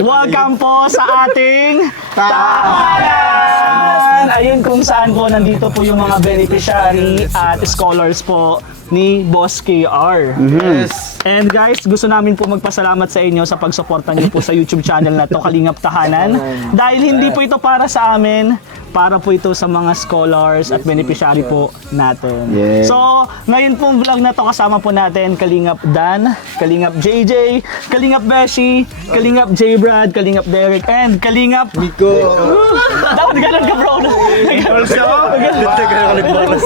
Welcome po sa ating tahanan! Ayun kung saan po nandito po yung mga beneficiary at scholars po ni Boss KR. Yes. And guys, gusto namin po magpasalamat sa inyo sa pagsuporta niyo po sa YouTube channel na to, Kalingap Tahanan. Dahil hindi po ito para sa amin, para po ito sa mga scholars at beneficiary po natin. Yes. So, ngayon pong vlog na to kasama po natin Kalingap Dan, Kalingap JJ, Kalingap Beshi, Kalingap J Brad, Kalingap Derek, and Kalingap Miko. Dapat ganun ka bro.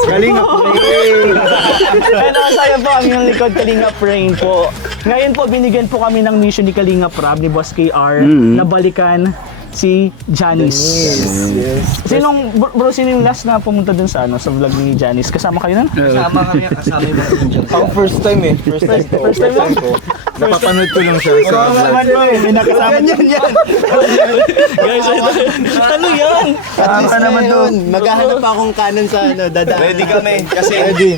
Kalingap. And saya po ang inyong likod Kalingap Rain po. Ngayon po binigyan po kami ng mission ni Kalingap Rab ni Boss KR na balikan si Janice. Yes. Sino yung last na pumunta dun sa sa vlog ni Janice? Kasama kayo nun? Kasama kami, kasama yung Ang first time eh. First time lang ko. Napapanood ko lang siya. So, naman bro, may nakasama. Yan. Guys, ano yan? Kasama naman doon. Maghahanap pa akong kanan sa dadaan. Ready kami kasi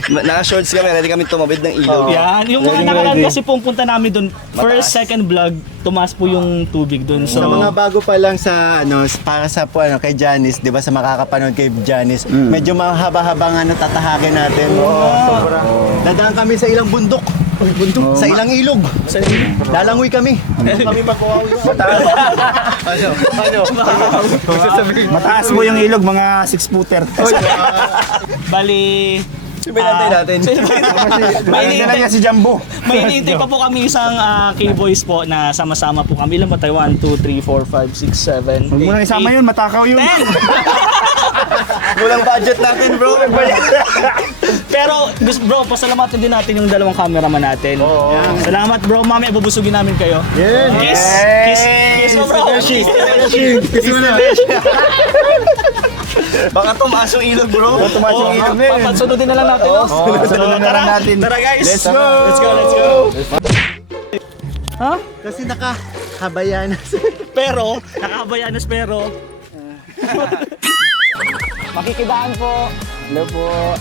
naka-shorts kami, ready kami tumawid ng ilog. Yan, yung mga nakaraan kasi pumunta namin dun, first, second vlog, tumaas po yung tubig dun. So, Sa mga bago pa lang sa para sa po kay Janice, 'di ba sa makakapanood kay Janice, medyo mahaba-haba nga tatahakin natin. Dadaan kami sa ilang bundok. Sa ilang ilog. Lalangoy kami. Kami magkuhawi. Mataas mo yung ilog, mga 6-footer. bali, Pinantay natin. may Ayun na lang yan si Jumbo. May hinihintay pa po kami isang K-boys po na sama-sama po kami. Ilan ba tayo? 1, 2, 3, 4, 5, 6, 7, 8, Huwag mo nang isama yun, matakaw yun. 10! Walang budget natin, bro. Pero bro, pasalamatan din natin yung dalawang cameraman natin. Salamat bro, mami, bubusugin namin kayo. Kiss mo bro. Kiss mo na. Baka tumaas yung ilog, bro. Tumaas yung ilog na yun. Sunodin na lang natin. no? sunodin na lang natin. Tara guys. Let's go. Let's go. Ha? Kasi nakahabayanas. Pero, nakakabayanas pero. Makikidaan po. Hello po.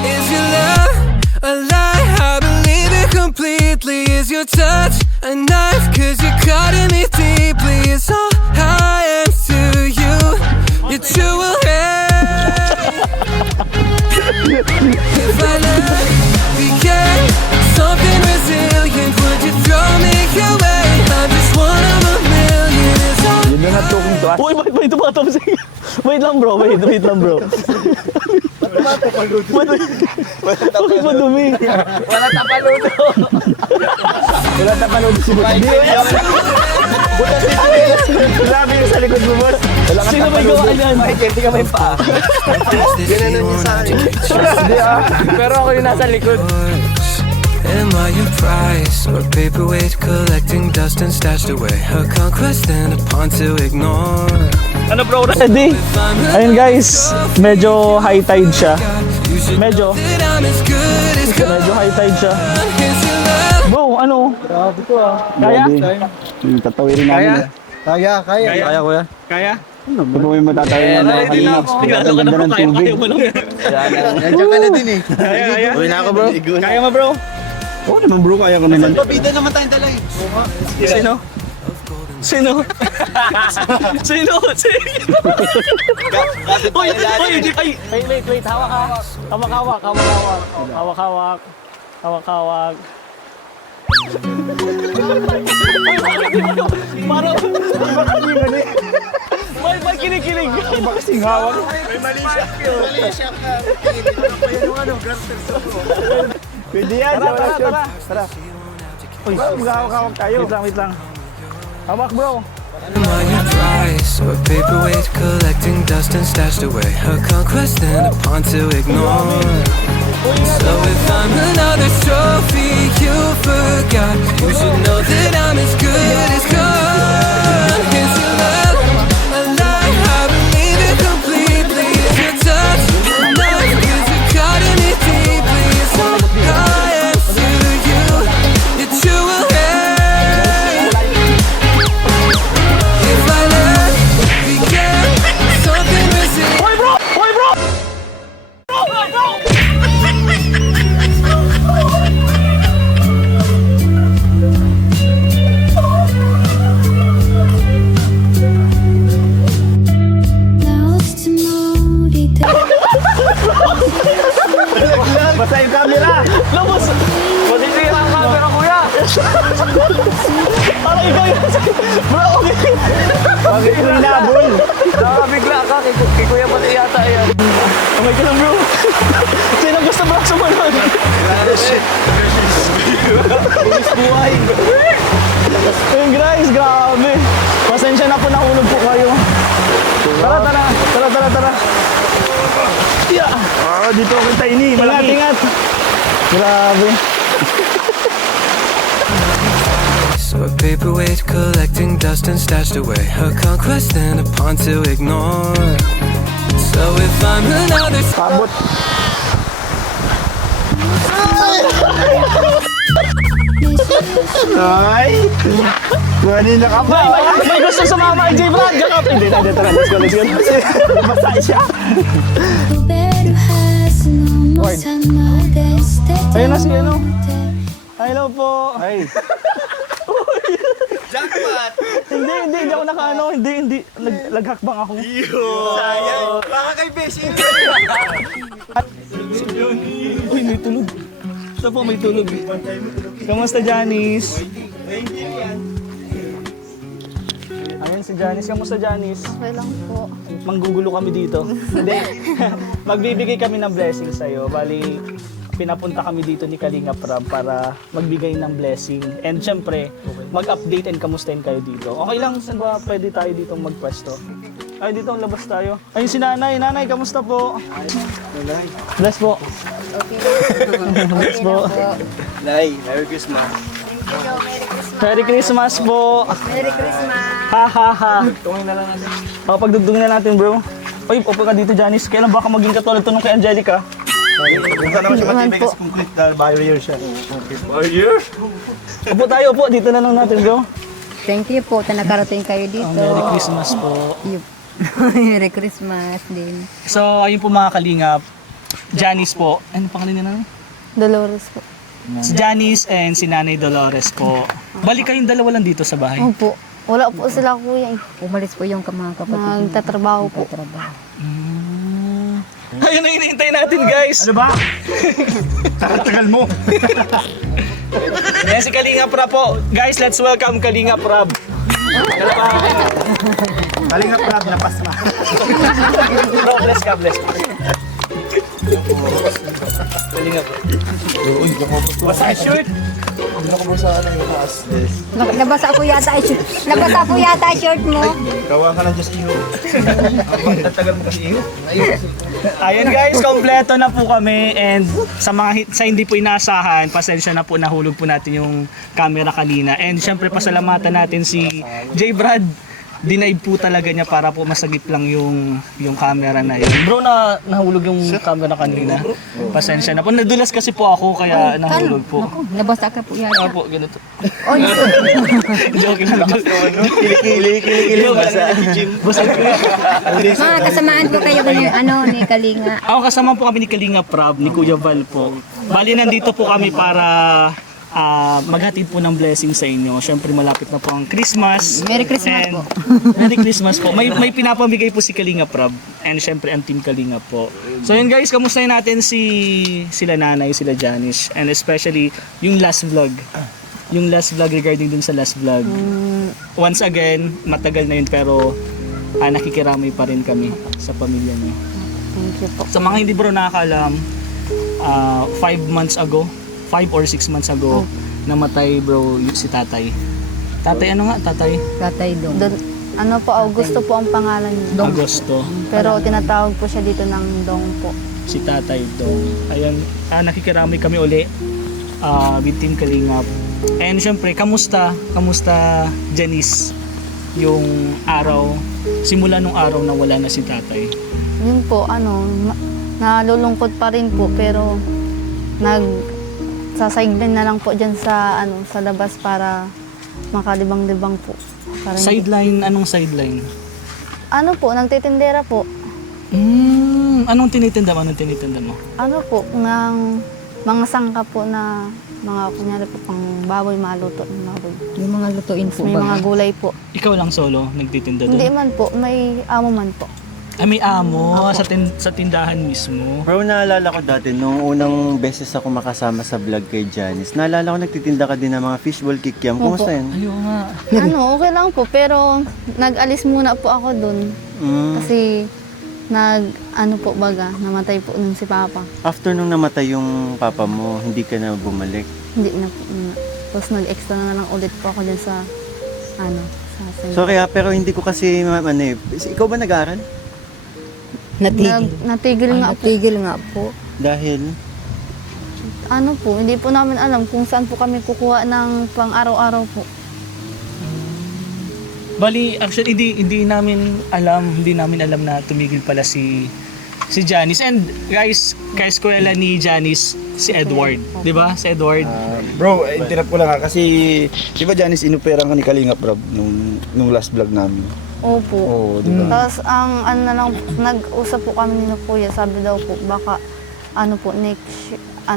Is your love a lie? I believe it completely. Is your touch a knife? Cause you're cutting me deeply. It's all I am to you. You're true hate. If I let became something resilient, would you throw me away? I'm just one of a million. It's all Yun na talking to us. Uy, bakit tumatapos? Wait lang bro, wait lang bro. Bakit madumi? Wala tapaluto. Wala na panood si Boss. Grabe yung sa likod mo, boss. Wala ka Sino may gawa niyan? Hindi ka may pa. Ganun yung sa akin. Pero ako yung nasa likod. Am I your prize or paperweight collecting dust and stashed away? A conquest and a pawn to ignore. Ano bro, ready? Ayun guys, medyo high tide siya. Medyo. That I'm as good as gold. Medyo high tide siya. Is your love Bro, ano? Grabe ko Kaya? Tatawirin namin. Kaya. Kaya kuya? Kaya? Ano ba yung matatawirin na kalingap? Lalo ka na bro, kaya mo lang. Nandiyan ka na din eh. Kaya? Uwi na ako, bro. Kaya mo bro? Oo naman, bro. Kaya ko naman. Pabida naman tayong dala eh. Sino? Sino? Sino? Uy, wait, hawak. Hawak. Parang, may kinikilig. Iba kasing hawak. Pwede yan. Tara. Uy, maghahawak-hawak tayo. Wait lang. Hawak bro. am I your prize or paperweight collecting dust and stashed away? A conquest and a pawn to ignore. So if I'm another trophy you forgot, you should know that I'm as good as gone. Is your love a lie? I believe it completely. Is your touch a knife? 'Cause you're cutting me deeply. It's all I am to you. You're true hate. Bro, okay. Bakit mo hinabol? Nakabigla ka, kay Kuya Pati yata yan. Okay ka lang, bro. Sino gusto bro sumunod? Buhay. Ayun guys, grabe. Pasensya na po, nahulog po kayo. Tara. Yeah. Dito ako tiny. Ingat. Grabe. So a paperweight collecting dust and stashed away. A conquest and a pawn to ignore. So if I'm another Sabot. Ay! Kanina ka pa. May gusto sumama kay J. Brad. Ganap. Hindi, tara. Let's go. Basta siya. Ayun na si ano. Hello po. Ay. Jackpot! Hindi ako nakaano. Hindi. Laghakbang ako. Sayang! Baka kay Beshi! Uy, may tulog. Ito po, may tulog. Kamusta, Janice? Ayan si Janice. Kamusta, Janice? Okay lang po. Manggugulo kami dito. Hindi. Magbibigay kami ng blessing sa'yo. Bali, pinapunta kami dito ni Kalinga Prab para magbigay ng blessing. And syempre, mag-update and kamustahin kayo dito. Okay lang, saan ba pwede tayo dito magpwesto? Ay, dito ang labas tayo. Ayun si Nanay. Nanay, kamusta po? Bless po. Bless po. Nay, Merry Christmas. Merry Christmas po. Merry Christmas! Ha ha ha. Pagdugtungin na natin, bro. Uy, upo ka dito, Janice. Kailan baka maging katulad to nung kay Angelica? Punta naman siya matibay kasi complete barrier siya. Barrier? Upo tayo, upo. Dito na lang natin, bro. Thank you po, nakarating kayo dito. Merry Christmas po. Merry Christmas din. So, ayun po mga kalingap. Janice po. Ano pangalan niya na? Dolores po. Si Janice and si Nanay Dolores po. Balik kayong dalawa lang dito sa bahay. Opo. Wala po sila kuya eh. Umalis po yung mga kapatid niya. Nagtatrabaho po. Trabaho. Ayun ang hinihintay natin, guys. Ano ba? Tagal mo. Yan si Kalinga Prab po. Guys, let's welcome Kalinga Prab. Kalinga Prab, napas na. Bro, bless ka. Kalinga Prab. Basta shirt. Nabasa po yata yung shirt mo. Gawa ka na just iho. Tagal mo kasi iho. Ayun guys, kompleto na po kami and sa hindi po inaasahan, pasensya na po, nahulog po natin yung camera kanina. And syempre pasalamatan natin si J. Brad. Denied po talaga niya para po masagip lang yung camera na yun. Bro, nahulog yung camera kanina. Pasensya na po. Nadulas kasi po ako kaya nahulog po. Nabasa ka po yata. Po, ganito. Oh, Joke lang. Kilikili. Basta. mga kasamaan po kayo ni Kalinga. Ako kasama po kami ni Kalinga Prab, ni Kuya Val po. Bali, nandito po kami para maghatid po ng blessing sa inyo. Siyempre malapit na po ang Christmas. Merry Christmas And po. Merry Christmas po. May pinapamigay po si Kalinga Prab and siyempre ang team Kalinga po. So yun guys, kamustahin natin sila Nanay, sila Janice, and especially yung last vlog. Yung last vlog regarding dun sa last vlog. Once again, matagal na yun pero nakikiramay pa rin kami sa pamilya niyo. Thank you po. Sa mga hindi bro nakakaalam, 5 or 6 months ago, namatay bro si tatay. Tatay ano nga? Tatay? Tatay dong. Ano po, Augusto po ang pangalan niya. Agosto. Pero tinatawag po siya dito ng Dong po. Si tatay Dong. Ayan, nakikiramay kami uli with Team Kalingap. And syempre, kamusta Janice yung araw, simula nung araw na wala na si tatay? Yun po, nalulungkot pa rin po pero sasaiglan na lang po dyan sa labas para makalibang-libang po. Para Sideline, anong sideline? Ano po, nagtitindera po. Anong tinitinda mo? Ano po, ng mga sangka po na mga kunyari po pang baboy, maluto ng baboy. Yung mga lutuin po May ba? mga gulay po. Ikaw lang solo nagtitinda Hindi doon? man po, may amo man po. May amo sa tindahan mismo. Bro, naalala ko dati, nung unang beses ako makasama sa vlog kay Janice, naalala ko nagtitinda ka din ng mga fishball kikiam. Kumusta yun? Ayun nga. Okay lang po, pero nag-alis muna po ako dun. Kasi namatay po nung si Papa. After nung namatay yung papa mo, hindi ka na bumalik. Hindi na po. Tapos nag-extra na lang ulit po ako dun sa sa So kaya, pero hindi ko kasi, ikaw ba nag-aaral? Natigil nga po. Natigil nga po. Dahil, Hindi po namin alam kung saan po kami kukuha ng pang-araw-araw po. Bali, actually hindi namin alam na tumigil pala si Janice. And guys, kaeskwela ni Janice si Edward, 'di ba? Si Edward. Bro, interrupt ko lang kasi di ba Janice inuperang ka ni Kalingap bro nung last vlog namin? Opo. Oo, di ba? Tapos nag-usap po kami ni Kuya, sabi daw po baka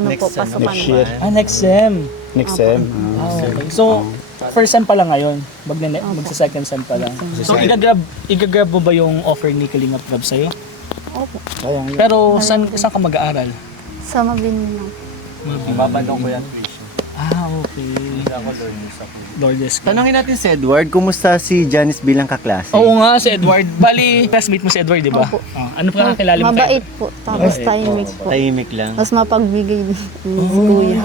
next pasukan next po. year. Next sem. Next sem. Okay. So, first sem pa lang ngayon. Magsa-second sem pa lang. So, igagrab mo ba yung offer ni Kalingap Rob sa'yo? Opo. Pero saan ka mag-aaral? Sa Mabini lang. Babandong ko yan tuition. Okay. Lourdes. Tanongin natin si Edward, kumusta si Janice bilang kaklase? Oo nga, si Edward. Bali, classmate mo si Edward, di ba? Opo. Ano pa kakilala mo kay Mabait po. Tapos tahimik po. Tahimik lang. Tapos mapagbigay din si Kuya.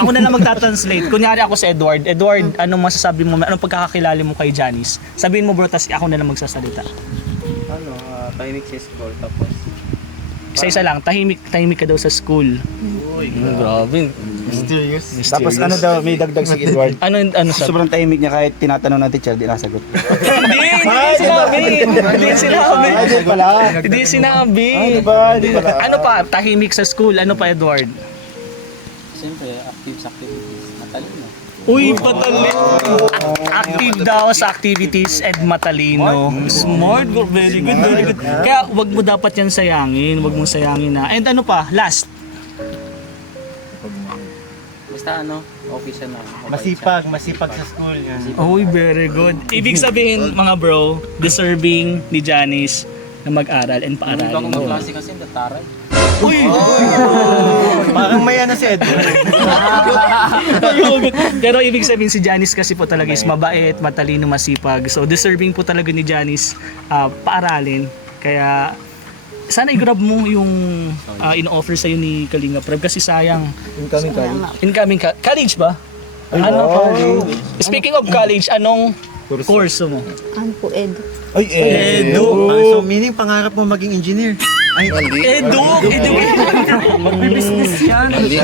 Ako na lang magta-translate. Kunyari ako si Edward. Edward, anong masasabi mo? Anong pagkakakilala mo kay Janice? Sabihin mo bro, tas ako na lang magsasalita. Tahimik sa school tapos. Isa-isa lang, tahimik ka daw sa school. Grabe. Mysterious. Tapos ano daw, may dagdag si Edward. Ano sa? Sobrang tahimik niya kahit tinatanong ng teacher, di nasagot. Hindi sinabi. Ay, pala. Hindi sinabi. Di ba? Di pala. Ano pa? Tahimik sa school. Ano pa, Edward? Siyempre, active sa activities. Matalino. Uy, matalino. Active daw sa activities and matalino. Smart. Very good, very good. Kaya wag mo dapat yan sayangin. Wag mo sayangin na. And ano pa? Last. Basta okay siya na. Masipag sa school. Yan. Uy, very good. Ibig sabihin, mga bro, deserving ni Janice na mag-aral and Hindi paaralin ako mo. magklase kasi nataray. Parang may si Edward. Pero ibig sabihin si Janice kasi po talaga is mabait, matalino, masipag. So deserving po talaga ni Janice paaralin. Kaya sana i-grab mo yung in-offer sa'yo ni Kalingap Rob kasi sayang. Incoming college ba? Speaking of college, anong course mo? Edu. Ay, Edu. So meaning pangarap mo maging engineer? Edu. Business yan. Hindi.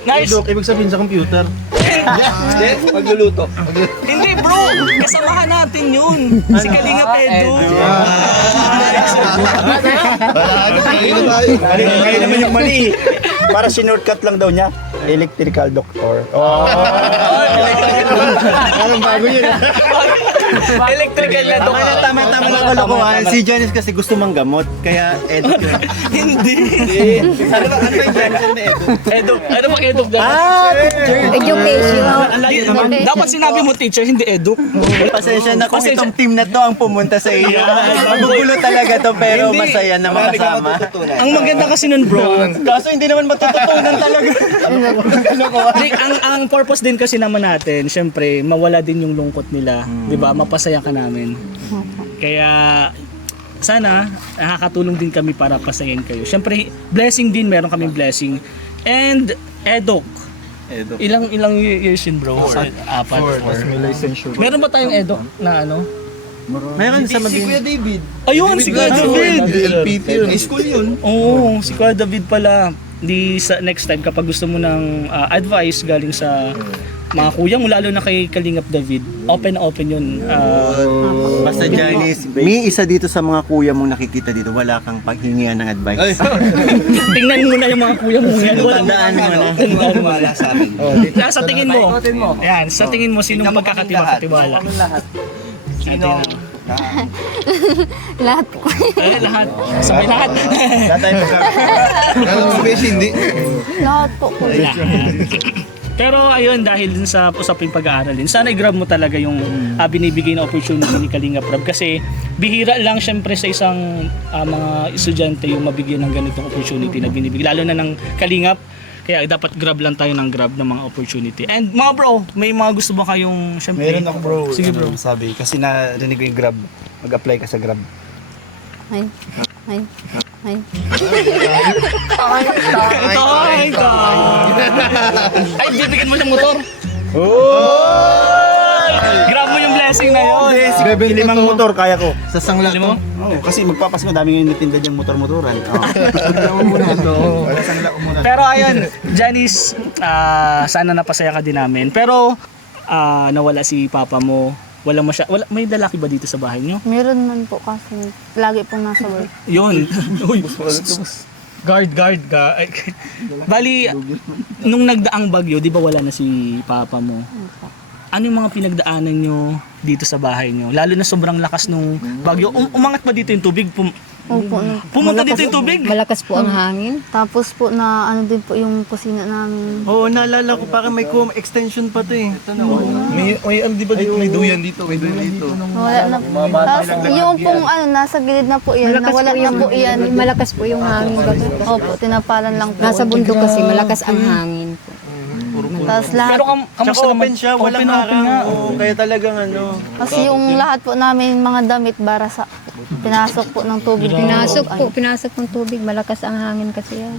Nice. ibig sabihin sa computer. Pagluluto. Hindi bro, kasamahan natin yun. Si Kalingap Edu. Kayo naman yung mali. Para sinurtcut lang daw niya, electrical doctor. Parang bago yun. Electrical na to. Tama-tama lang kalokohan. Si Janice kasi gusto manggamot. Kaya Edward. Hindi. Ano ba yung intention ni Edward? Edu. Ano bang Edu? Education. Dapat sinabi mo teacher, hindi Edu. Pasensya na kung itong team na to ang pumunta sa iyo. Magugulo talaga to pero Hindi. masaya na makasama. Ang maganda kasi nun bro, Kaso hindi naman matututunan talaga. Rick, ang purpose din kasi naman natin, syempre, mawala din yung lungkot nila, 'di ba? Mapasaya ka namin. Kaya sana nakakatulong din kami para pasayin kayo. Syempre, blessing din, meron kaming blessing. And Edok. Ilang years yun, bro? Apat. Meron ba tayong Edok na ano? Meron sa Mabini. David. Ayun, si Kuya David. LPT yun. High school yun. Oo, si Kuya David pala. Di sa next time kapag gusto mo ng advice galing sa mga kuya mo, lalo na kay Kalingap David, open yun. Basta Janice, may isa dito sa mga kuya mong nakikita dito, wala kang paghingian ng advice. Tingnan mo na yung mga kuya mo yan. Tandaan mo na. Tandaan mo na. Sa tingin mo, ayan, sa tingin mo, sinong magkakatiwala? Sino? Lahat po. Lahat. Sabay lahat. Hindi. Lahat po. Lahat. Pero ayun, dahil din sa usaping pag-aaral din, sana i-grab mo talaga yung binibigay na opportunity ni Kalingap Rab kasi bihira lang syempre sa isang mga estudyante yung mabigyan ng ganitong opportunity na binibigay, lalo na ng Kalingap. Kaya dapat grab lang tayo ng grab ng mga opportunity. And mga bro, may mga gusto ba kayong syempre? Meron ako bro. Sige bro. Sabi, kasi narinig ko yung Grab. Mag-apply ka sa Grab. Ay, ay, ay. Ito, ito. Ay, bibigyan mo ng motor. Grab mo yung blessing na yun. Sige, limang motor, kaya ko. Sa sangla Alam mo? Oo, kasi magpapasko, dami ngayon natinda diyang motor-motoran. Wala sang lako muna. Pero ayun, Janice, sana napasaya ka din namin. Pero nawala si papa mo. May lalaki ba dito sa bahay niyo? Meron man po kasi lagi pong nasa work. Yun. Uy. Guard. Bali, nung nagdaang bagyo, di ba wala na si papa mo? Ano yung mga pinagdaanan nyo dito sa bahay nyo? Lalo na sobrang lakas nung bagyo. Umangat ba dito yung tubig? Opo. Pumunta dito yung tubig? Malakas po ang hangin. Tapos po na ano din po yung kusina namin. Oo, naalala ko parang may extension pa to eh. May di ba dito? May duyan dito, may duyan dito. Wala na po. Tapos yung pong nasa gilid na po yan, nawala na po yan. Malakas po yung hangin. Opo, tinapalan lang po. Nasa bundok kasi malakas ang hangin po. Tapos lahat, Pero kamusta Tsaka naman? open siya, walang harang. Oo, kaya talagang ano. kasi yung lahat po namin mga damit barasa, pinasok po ng tubig. Pinasok ng tubig. Malakas ang hangin kasi yan.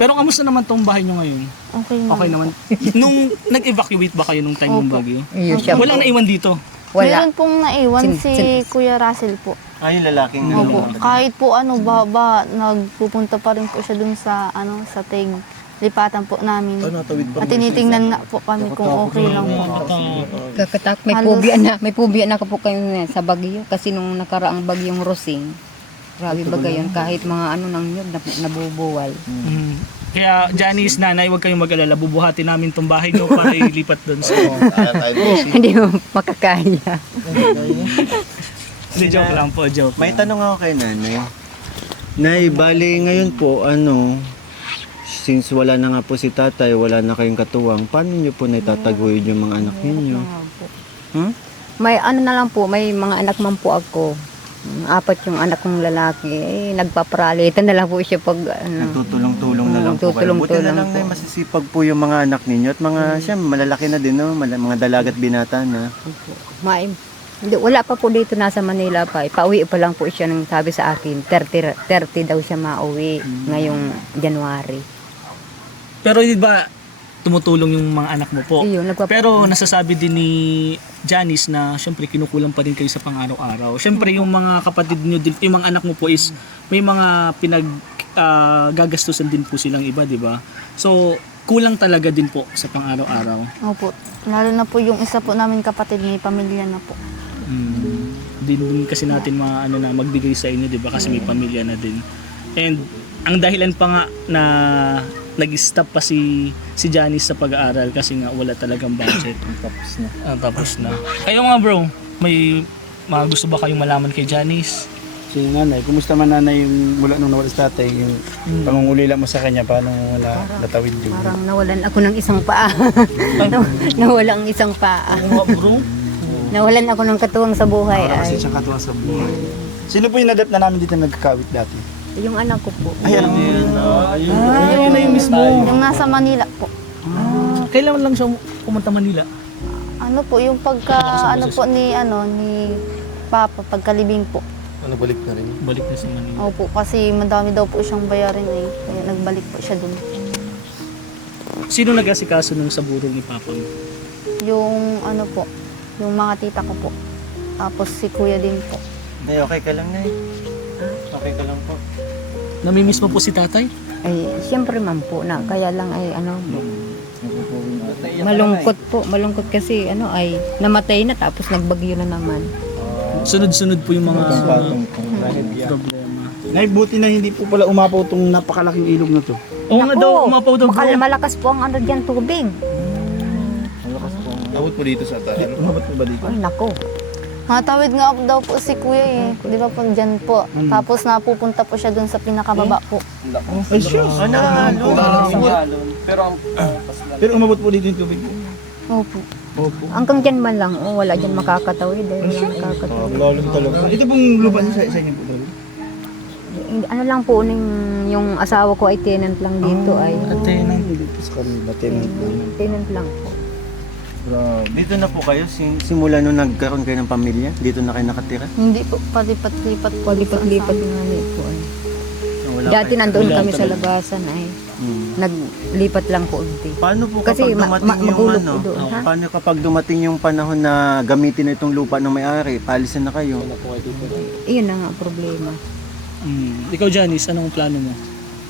Pero kamusta naman tong bahay nyo ngayon? Okay na. Okay naman. Nung nag-evacuate ba kayo nung time ng Opo. bagyo? Yun siya po. Walang naiwan dito. Wala. Meron pong naiwan si Kuya Russell po. Ay, lalaking Opo. Kahit po baba, nagpupunta pa rin po siya dun sa sa Teg. Lipatan po namin. At tinitingnan nga po kami kung okay lang po. Kakatak. May phobia na po kayo sa bagyo. Kasi nung nakaraang bagyong Rosing, grabe baga yun. Kahit mga nang nyug, nabubuwal. Kaya Janice, nanay, huwag kayong mag-alala. Bubuhatin namin tong bahay nyo para ilipat doon sa... Hindi mo makakaya. Hindi, joke lang po, joke. May tanong ako kay nanay. Nay, bali ngayon po, since wala na nga po si tatay, wala na kayong katuwang, paano niyo po naitataguyod yung mga anak ninyo? May na lang po, may mga anak man po ako. 4 yung anak kong lalaki. Nagpaparalitan na lang po siya pag Nagtutulong-tulong na lang po kayo. Buti na lang na masisipag po yung mga anak ninyo at mga siya malalaki na din, no? Mga dalagat binata na. Wala pa po dito, nasa Manila pa. Pauwi pa lang po siya nang sabi sa akin, 30 daw siya mauwi ngayong January. Pero di ba tumutulong yung mga anak mo po? Ayun, Pero nasasabi din ni Janice na syempre kinukulang pa rin kayo sa pang-araw-araw. Syempre yung mga kapatid niyo din, yung mga anak mo po is may mga gagastusan din po silang iba, di ba? So kulang talaga din po sa pang-araw-araw. Opo. Lalo na po yung isa po namin kapatid, may pamilya na po. Din kasi natin magbigay sa inyo, di ba? Kasi may pamilya na din. And ang dahilan pa nga na nag-stop pa si Janice sa pag-aaral kasi nga wala talagang budget. Tapos na. Kayo nga bro, may mga gusto ba kayong malaman kay Janice? Si nanay, kumusta man nanay yung mula nung nawala si tatay, yung pangungulila mo sa kanya, paano natawid yung... Parang nawalan ako ng isang paa. Nawalan ang isang paa. Bro? Nawalan ako ng katuwang sa buhay. Kasi siyang katuwa sa buhay. Sino po yung nadapt na namin dito nagkakawit dati? Yung anak ko po. Ayan. Ayun na yung mismo. Yung nasa Manila po. Kailan lang siya pumunta Manila? Ano po, yung ni Papa, pagkalibing po. Balik na rin. Balik na sa Manila. Opo, kasi madami daw po siyang bayarin kaya nagbalik po siya dun. Sino nag-asikaso nung sa burol ni Papa mo? Yung yung mga tita ko po. Tapos si Kuya din po. Nay, okay ka lang, Nay? Okay ka lang po. Namimiss mo po si tatay? Ay, siyempre man po na. Kaya lang ay malungkot po. Malungkot kasi ay namatay na tapos nagbagyo na naman. Sunod-sunod po yung mga problema. Nay, buti na hindi po pala umapaw tong napakalaking ilog na to. Oo nga daw, umapaw daw bro. Malakas po ang dyan tubig. Abot po dito sa taas. Umabot po ba dito? Ay, nako. Matawid nga daw po si kuya eh. Di ba po dyan po. Tapos napupunta po siya dun sa pinakababa po. Ay, sure. Pero umabot po dito yung tubig. Opo. Hanggang dyan man lang, wala dyan makakatawid. Wala makakatawid. Lalim talaga. Ito pong lupa niyo sa inyo po daw. Ano lang po, yung asawa ko ay tenant lang dito ay. Tenant. Dito sa kanila, tenant lang. Tenant lang po. Dito na po kayo, simula nung nagkaroon kayo ng pamilya, dito na kayo nakatira? Hindi po, palipat-lipat po. Palipat-lipat nga po ay. Wala Dati kayo- nandoon kami sa labasan ay. Naglipat lang po unti. Paano po Kasi kapag dumating yung magulo ano? po doon, ha? Paano kapag dumating yung panahon na gamitin na itong lupa ng may-ari, paalisin na kayo? Iyon na nga ang problema. Ikaw, Janice, anong plano mo?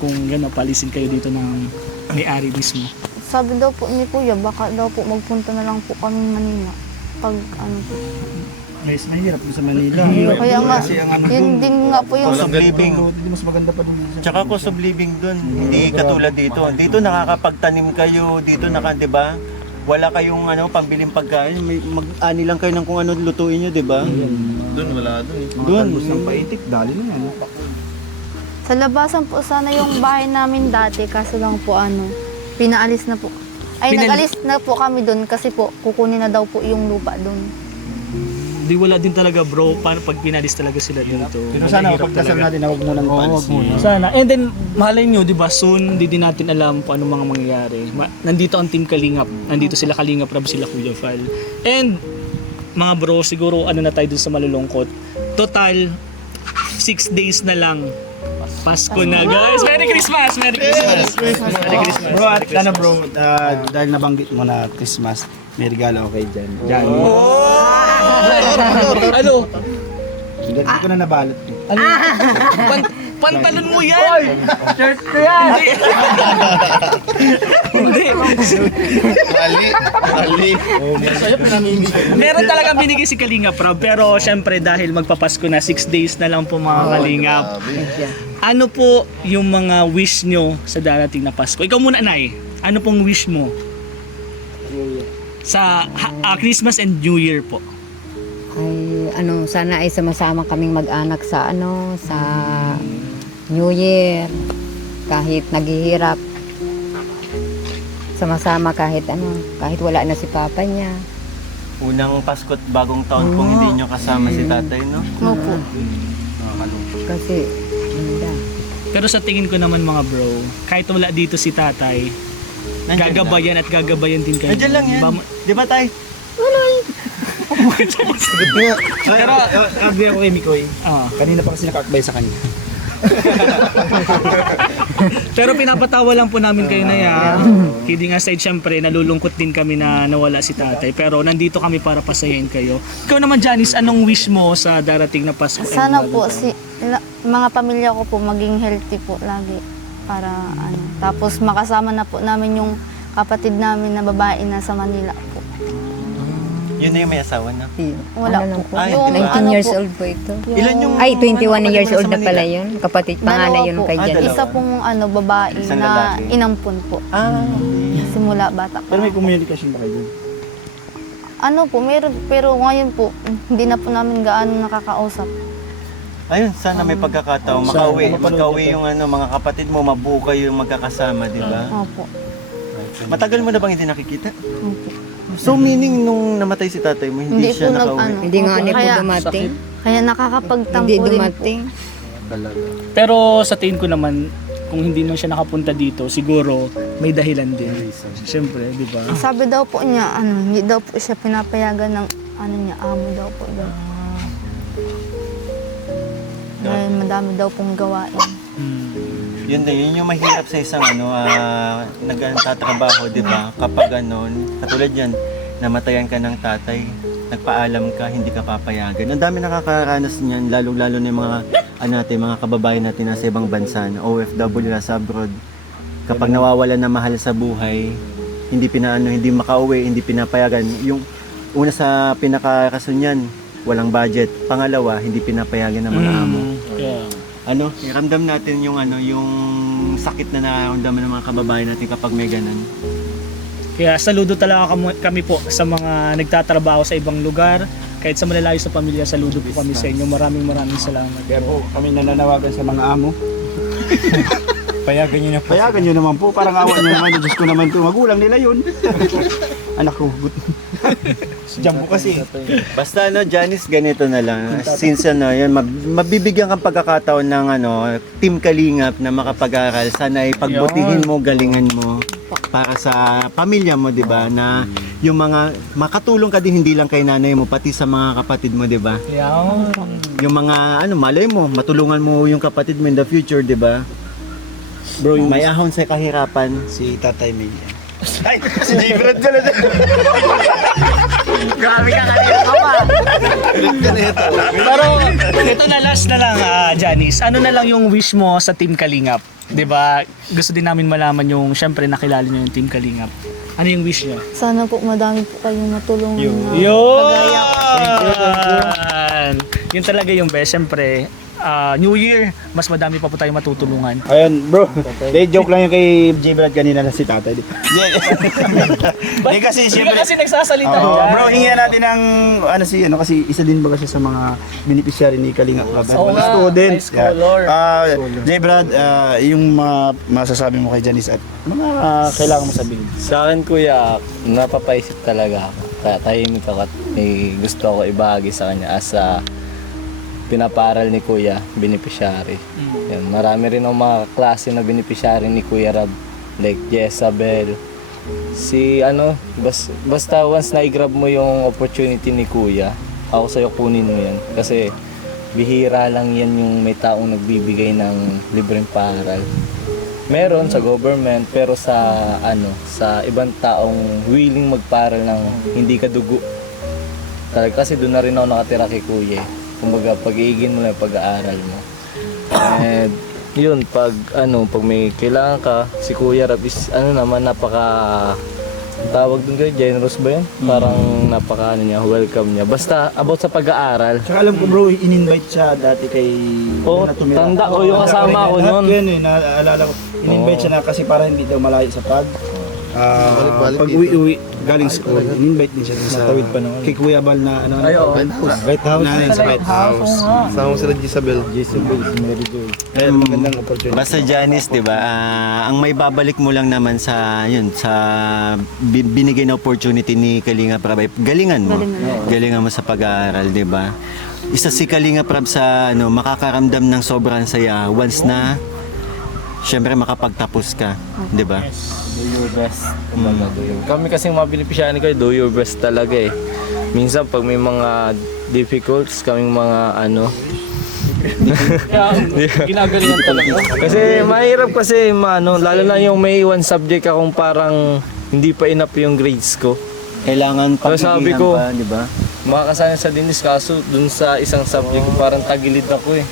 Kung gano'n, palisin kayo dito ng may-ari mismo. Sabi daw po ni kuya, baka daw po magpunta na lang po kami Manila. Pag ano po. Guys, mahirap po sa Manila. Kaya nga, Kasi ang ano yun doon, din nga po yung Cost of living. Hindi mas maganda pa doon. Tsaka cost of living dun, hindi katulad dito. Dito nakakapagtanim kayo, dito di ba? Wala kayong pambiling pagkain, may mag-ani lang kayo ng kung ano lutuin nyo, di ba? Doon, wala doon eh. Doon, Ng paitik, dali na yan. sa labasan po sana yung bahay namin dati, kaso lang po pinaalis na po. Ay, nag-alis na po kami doon kasi po kukunin na daw po yung lupa doon. Di wala din talaga bro, paano pag pinalis talaga sila dito. Pero sana Mahirap pagdasal talaga. natin na huwag muna ng pansin. Sana. And then, malay nyo, di ba, soon, hindi din natin alam kung anong mga mangyayari. Nandito ang Team Kalingap. Nandito sila Kalingap, Rab, sila Kuya Fal. And, mga bro, siguro ano na tayo dun sa malulungkot. Total, 6 days na lang. Pasko na, guys! Merry Christmas! Merry Christmas! Merry Christmas! Bro, at bro, dahil nabanggit mo na Christmas, may regalo ako kay Jan. Jan. Ano? Hindi ko na nabalot. Pantalon mo yan! Shirt ko yan! Hindi. Ali. Meron talagang binigay si Kalingap Rab, pero syempre dahil magpapasko na, 6 days na lang po mga Kalingap. Ano po yung mga wish nyo sa darating na Pasko? Ikaw muna, Nay. Ano pong wish mo? Sa Christmas and New Year po. Ay sana ay sama-sama kaming mag-anak sa sa New Year. Kahit naghihirap. Sama-sama kahit kahit wala na si papa niya. Unang Pasko't bagong taon kung hindi nyo kasama si tatay, no? Opo. Kasi Pero sa tingin ko naman mga bro, kahit wala dito si tatay, Nandyan gagabayan at gagabayan din kayo. Nandiyan lang yan. Di ba, tay? Pero, agree ako kay Mikoy. Ah. Kanina pa kasi nakakbay sa kanya. Pero pinapatawa lang po namin kayo na yan. Kidding aside, syempre, nalulungkot din kami na nawala si tatay. Pero nandito kami para pasayahin kayo. Ikaw naman, Janice, anong wish mo sa darating na Pasko? and Sana bagong po taon? mga pamilya ko po maging healthy po lagi para tapos makasama na po namin yung kapatid namin na babae na sa Manila po. Yun na yung may asawa na. Wala lang po. po. Ay, Yung 19 years old po ito. Ilan yung... Ay, 21 ano, years sa old na Manila? pala yun. Kapatid, panganay Dalawa yun po. kay Jan. dalawa. Isa pong babae Isang na lalaki. inampun po. Simula bata pa. Pero may communication ba kayo doon? Meron pero ngayon po hindi na po namin gaano nakakausap. Ayun, sana may pagkakataon. Magkauwi yung mga kapatid mo, mabuo kayo yung magkakasama, di ba? Opo. Matagal mo na bang hindi nakikita? Opo. So meaning nung namatay si tatay mo, hindi siya po nakauwi? Hindi nga ni po Kaya- dumating. Kaya nakakapagtampo Hindi rin po. dumating. Pero sa tingin ko naman, kung hindi man siya nakapunta dito, siguro may dahilan din. Siyempre, di ba? Sabi daw po niya, hindi daw po siya pinapayagan ng amo daw po doon. Dahil madami daw pong gawain. Yun yung mahirap sa isang nagtatrabaho, di ba? Kapag katulad yan, namatayan ka ng tatay, nagpaalam ka, hindi ka papayagan. Ang dami nakakaranas niyan, lalo-lalo na yung mga kababayan natin nasa ibang bansa, na OFW nasa abroad. Kapag nawawalan na mahal sa buhay, hindi makauwi, hindi pinapayagan. Yung una sa pinakarason niyan, walang budget. Pangalawa, hindi pinapayagan ng mga amo. Yeah. Iramdam natin yung sakit na nararamdaman ng mga kababayan natin kapag may ganun. Kaya saludo talaga kami po sa mga nagtatrabaho sa ibang lugar. Kahit sa malalayo sa pamilya, saludo po kami sa inyo. Maraming salamat. Kaya po kami nananawagan sa mga amo. Payagan nyo na po. Payagan nyo naman po, parang awan nyo naman. Diyos ko naman ito, magulang nila yun. Anak ko, si Jumbo kasi. Basta Janice, ganito na lang. Since yun, mabibigyan kang pagkakataon ng Team Kalingap na makapag-aral. Sana ay pagbutihin mo, galingan mo para sa pamilya mo, 'di ba? Na yung mga makatulong ka din hindi lang kay nanay mo, pati sa mga kapatid mo, 'di ba? Yan. Yung mga malay mo, matulungan mo yung kapatid mo in the future, 'di ba? Bro, yung May ahon sa kahirapan. si Tatay May. Ay, si J-Brad ka na dyan. Grabe ka kanina ka pa. Pero ito na last na lang, Janice. Ano na lang yung wish mo sa Team Kalingap? 'Di ba? Gusto din namin malaman yung syempre nakilala niyo yung Team Kalingap. Ano yung wish niyo? Sana po madami po kayong matulungan. Yun! Yun talaga yung best. Syempre, New Year, mas madami pa po tayong matutulungan. Ayun, bro. Joke lang yung kay J-Brad kanina na si Tatay. Hindi kasi Hindi siyempre. kasi nagsasalita Oo, dyan. bro, hingyan natin ng kasi isa din baga siya sa mga beneficiary ni Kalinga Club. Oo nga, Student. high scholar. J-Brad, yung masasabi mo kay Janice at mga kailangan mo sabihin. Sa akin kuya, napapaisip talaga ako. Kaya tahimik ako at may gusto ako ibahagi sa kanya as a pinaparal ni Kuya, beneficiary. Yan, marami rin ang mga klase na beneficiary ni Kuya Rab. Like Jezabel. Basta once na-grab mo yung opportunity ni Kuya, ako sa'yo kunin mo yan. Kasi bihira lang yan yung may taong nagbibigay ng libreng paral. Meron sa government, pero sa ibang taong willing magparal ng hindi ka dugo. Talaga kasi doon na rin ako nakatira kay Kuya. Kumbaga, pag-iigin mo lang yung pag-aaral mo. And yun, pag may kailangan ka, si Kuya Rab is tawag dun kayo, generous ba yun? Parang welcome niya. Basta about sa pag-aaral. Tsaka alam ko bro, in-invite siya dati kay Oo, tanda ko yung kasama ko nun. Yan naalala ko. In-invite siya na kasi para hindi daw malayo sa pag uwi galing school. In-invite din siya sa kay Kuya Bal na White House. Sa White House. Sama sila Jezabel. Magandang opportunity. Basta Janice, 'di ba? Ang may babalik mo lang naman sa binigay na opportunity ni Kalinga Prab, galingan mo. Galingan mo sa pag-aaral, 'di ba? Isa si Kalinga Prab sa makakaramdam ng sobrang saya once na syempre makapagtapos ka, 'di ba? Do your best. Kami kasing mga beneficiary ko, do your best talaga eh. Minsan pag may mga difficulties, kaming mga Ginagalingan talaga. kasi mahirap kasi lalo na yung may one subject akong parang hindi pa enough yung grades ko. Kailangan Pero sabi ko, pa, 'di ba? makakasana sa dinis kaso dun sa isang subject ko parang tagilid ako eh.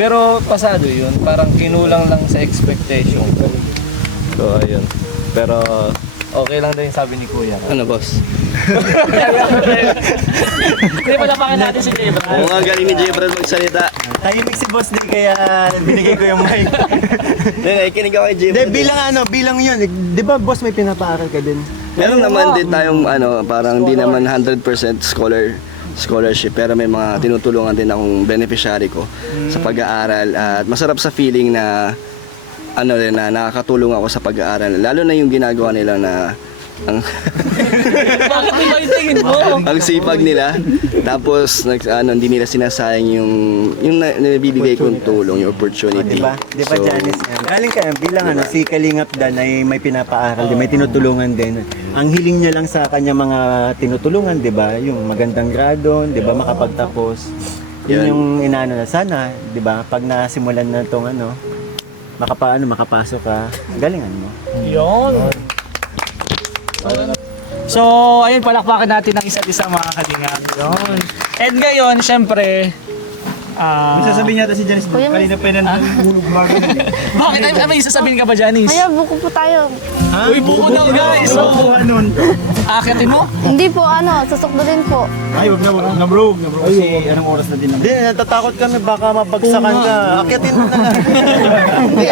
Pero pasado yun, parang kinulang lang sa expectation ko. So ayun. Pero okay lang din yung sabi ni Kuya. Ano boss? Hindi pa napakan natin si Jay. Oo nga, galing ni J-Brad magsalita. Tahimik si boss din kaya binigay ko yung mic. Hindi, nakikinig ako kay Hindi, J-Brad. bilang yun. 'Di ba boss may pinapaaral ka din? Meron naman din tayong parang di naman 100% scholarship, pero may mga tinutulungan din akong beneficiary ko sa pag-aaral, at masarap sa feeling na na nakakatulong ako sa pag-aaral, lalo na yung ginagawa nila na Bakit iba yung tingin mo? ang sipag nila, tapos hindi nila sinasayang yung nabibigay kong tulong, yung opportunity. Di ba Janice? Galing ka bilang si Kalingap Dan ay may pinapaaral din, may tinutulungan din. Ang hiling niya lang sa kanya mga tinutulungan, di ba? Yung magandang grado, di ba? Makapagtapos. Yun yung inaano na sana, di ba? Pag nasimulan na tong makapasok ka, galingan mo. Yun. So, ayun, palakpakan natin ang isa't isa mga kalingap. Yun. And ngayon, syempre, May sasabihin niya si Janice, Kuya, kanina pa yan hulog bago. bakit? May sasabihin ka ba, Janice? Kaya buko po tayo. Uy, buko daw guys! So, akitin mo? Hindi po susukdo din po. Ay, wag na bro. Kasi anong oras na din naman. Hindi, natatakot kami baka mabagsakan ka. Akitin mo na lang. Hindi,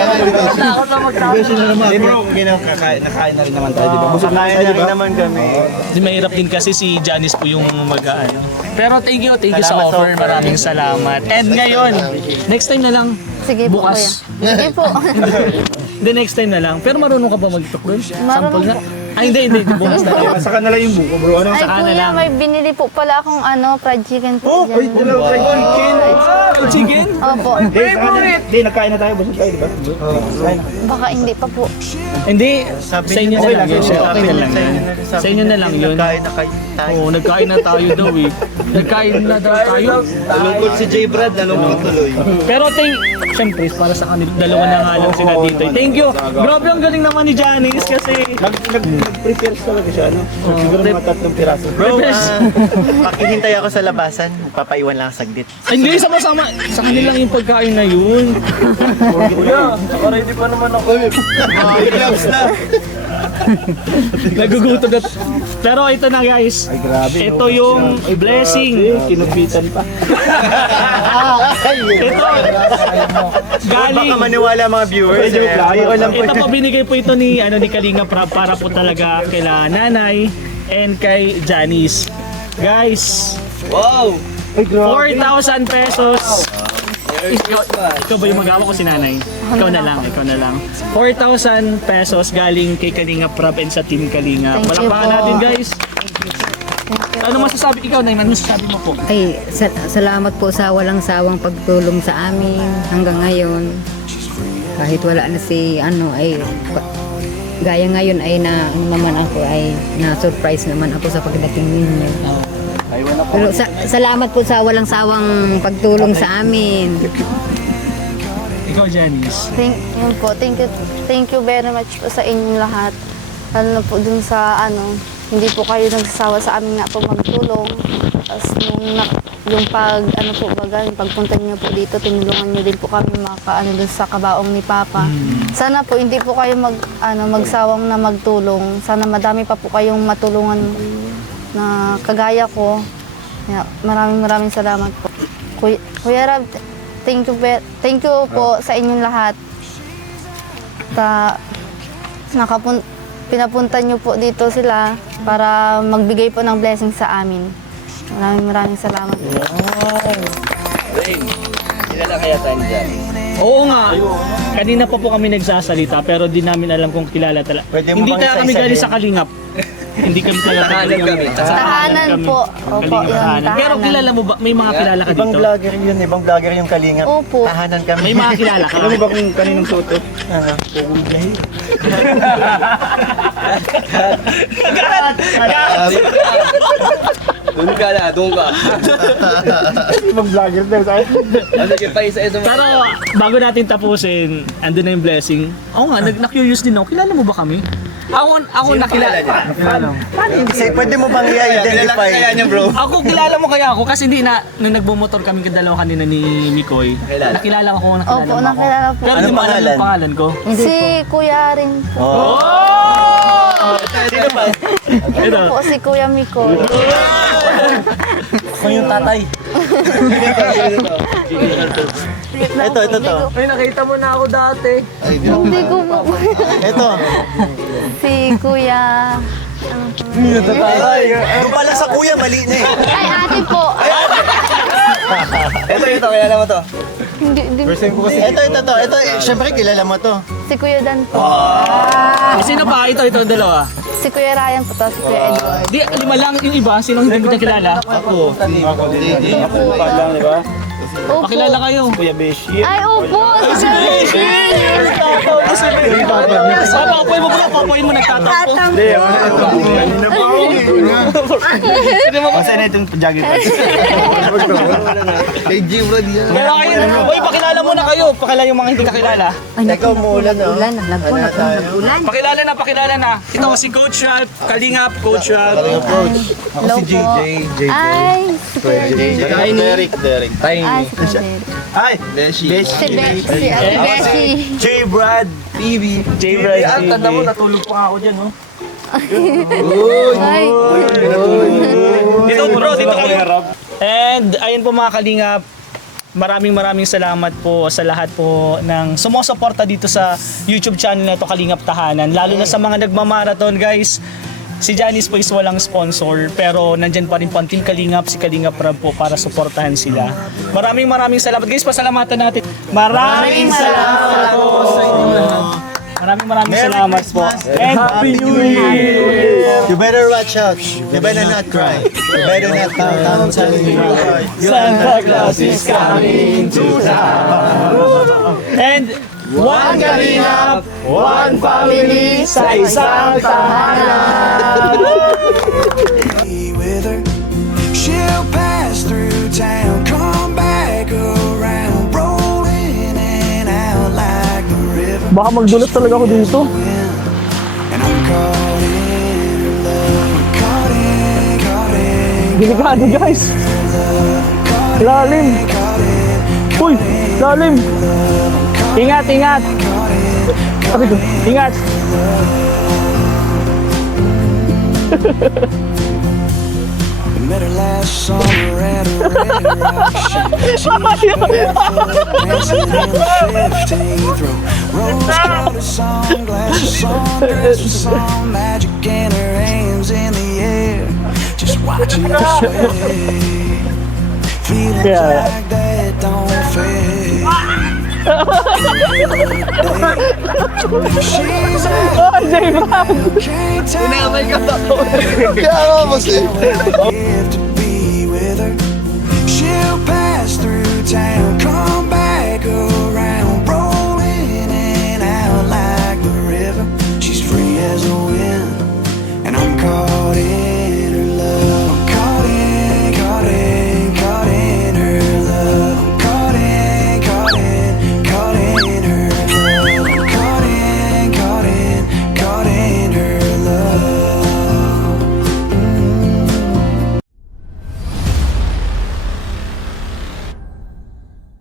Beshi na naman. Bro, nakain na rin naman tayo, di ba? Busog na Kaya tayo, na di ba? rin naman kami. Di mahirap din kasi si Janice po yung mag-ano. Pero thank you sa Salamat sa offer. offer. Maraming salamat. And ngayon, next time na lang. Sige po, Bukas. kuya. Sige po. The next time na lang. Pero marunong ka ba mag-talk doon? Marunong Sample na? Ay, hindi. Bukas na lang. Saka na lang yung buko, bro. Ano? Ay, Saka na kuya, lang. may binili po pala akong fried chicken po Ay, dyan. dalawa fried chicken. Fried chicken? Opo. Hindi, nagkain na tayo. Busog tayo, di ba? Kain na. Baka hindi pa po. Hindi. Sa inyo na lang yun. Okay na lang yun. Sa inyo na lang yun. Kain na kayo tayo. Oo, nagkain na tayo daw eh. Nagkain na daw tayo. Nalungkot si J. Brad, nalungkot tuloy. Pero syempre, para sa kanila, dalawa na nga lang sila dito. Thank you. Grabe, ang galing naman ni Janice kasi Nag-prepare talaga siya, ano? Siguro mga 3 piraso. Bro, pakihintay ako sa labasan. Papaiwan lang saglit. hindi, sama-sama. Sa kanila yung pagkain na yun. Kuya, naka-ready pa naman ako. May gloves na. Nagugutom na. Pero ito na guys. Ay, grabe. Ito yung blessing. Kinupitan pa. Ito. Baka Galing. maniwala mga viewers. Joke lang. Alam po. Ito po binigay po ito ni Kalinga Prab para po talaga kila nanay and kay Janice. Guys, Wow! 4,000 pesos. Ikaw ba yung mag-awa ko si nanay? Ikaw na lang. 4,000 pesos galing kay Kalinga Prab and sa Team Kalinga. Thank you Palakpakan po. natin guys. Ano masasabi? Ikaw na, ano masasabi mo po? Ay, salamat po sa walang sawang pagtulong sa amin hanggang ngayon. Kahit wala na si gaya ngayon ay na-surprise naman ako sa pagdating ninyo. Pero salamat po sa walang sawang pagtulong sa amin. Ikaw, Janice. Thank you very much po sa inyong lahat. Lalo na po dun sa hindi po kayo nagsasawa sa amin nga po magtulong. Tapos yung pagpunta niyo po dito, tinulungan niyo din po kami dun sa kabaong ni Papa. Sana po hindi po kayo magsawang na magtulong. Sana madami pa po kayong matulungan na kagaya ko. Yeah, maraming salamat po. Kuya Rab, thank you po sa inyong lahat. Pinapunta niyo po dito sila para magbigay po ng blessing sa amin. Maraming salamat po. Rain, kilala kaya tayo dyan? Oo nga. Kanina pa po kami nagsasalita pero di namin alam kung kilala talaga. Pwede mo Hindi bang talaga kami isa-isahin? galing sa Kalingap. Hindi kami talaga Tahanan kami. Tahanan po. Opo, Kalingap yun, tahanan. Pero tahanan. kilala mo ba? May mga kilala ka Ibang dito? vlogger yung Kalingap. Opo. Tahanan kami. May mga kilala ka? Alam mo ba kung kaninong suot? Ano? Doon ka na, doon ka. Ibang vlogger din sa akin. Ano yung pa isa-isa mo? Pero bago natin tapusin, andun na yung blessing. Ako nga, na-curious din ako. Kilala mo ba kami? Ako nakilala. Kasi pwede mo bang i-identify? bro? Ako kilala mo kaya ako kasi hindi na nung nagbumotor kami dalawa kanina ni Mikoy. Nakilala ko nakilala Opo, mo ako. nakilala po. Pero Anong di mo alam pangalan? yung pangalan ko. Si Kuya rin po. Sino pa? Ito. Po si Kuya Miko. Ako yung tatay. Ito to. Ay, nakita mo na ako dati. Hindi ko po. Ito. Si Kuya... Ay, doon pala sa kuya, mali na eh. Ay, ate po. Ito, kilala mo to. Hindi. Ito, syempre kilala mo to. Si Kuya Dan po. Sino pa? Ito, dalawa. Si Kuya Ryan po to. Si Kuya Edward. Di, lima lang yung iba. Sino hindi mo kilala? Ako. Ako pa lang, di ba? Opo. Pakilala kayo. Kuya Beshi. Ay, opo. Si Papapoy mo muna, papapoy mo nagtatampo. Hindi, Masa na itong jogging pants. Kay J. Brad yan. Pero kayo, uy, pakilala muna kayo. Pakilala yung mga hindi nakilala. Teka, umuulan no? Ulan, nag-ulan. Pakilala na. Ito si Coach Rap, Kalingap, Coach Rap. Ako si JJ. Ay, si Kuya Derek. Ay, si Kuya Derek. Ay, Beshi. Si Ate Beshi. J. Brad TV. J-Brad. Ang tanda mo, natulog pa ako dyan, no? Ay. Dito bro, dito kayo. And ayun po mga Kalingap, maraming salamat po sa lahat po ng sumusuporta dito sa YouTube channel na to, Kalingap Tahanan. Lalo na sa mga nagmamarathon, guys. Si Janice po is walang sponsor, pero nandyan pa rin po ang Team Kalingap, si Kalingap Rab po para suportahan sila. Maraming salamat, guys. Pasalamatan natin. Maraming salamat po sa inyo lahat. Maraming salamat po. And Happy New Year! You better watch out. You better not cry. You better not count Santa Claus is coming to town. And one Kalingap, one family sa isang tahanan. With her, she'll pass through town, come back around, roll in and out like the river. Baka magdulas talaga ako dito. And I'm caught in her love, caught in. Delikado, guys. Lalim. Uy, lalim. Ingat. Sabi ko, ingat. Met her last summer at a Red Rock show. She was barefoot, dancing in the 15th row. Rose-colored sunglasses on, dressed with some magic in her hands in the air, just watching her sway. Feelings like that don't fade. She's out, can't tell me if to be with her. She'll pass through town.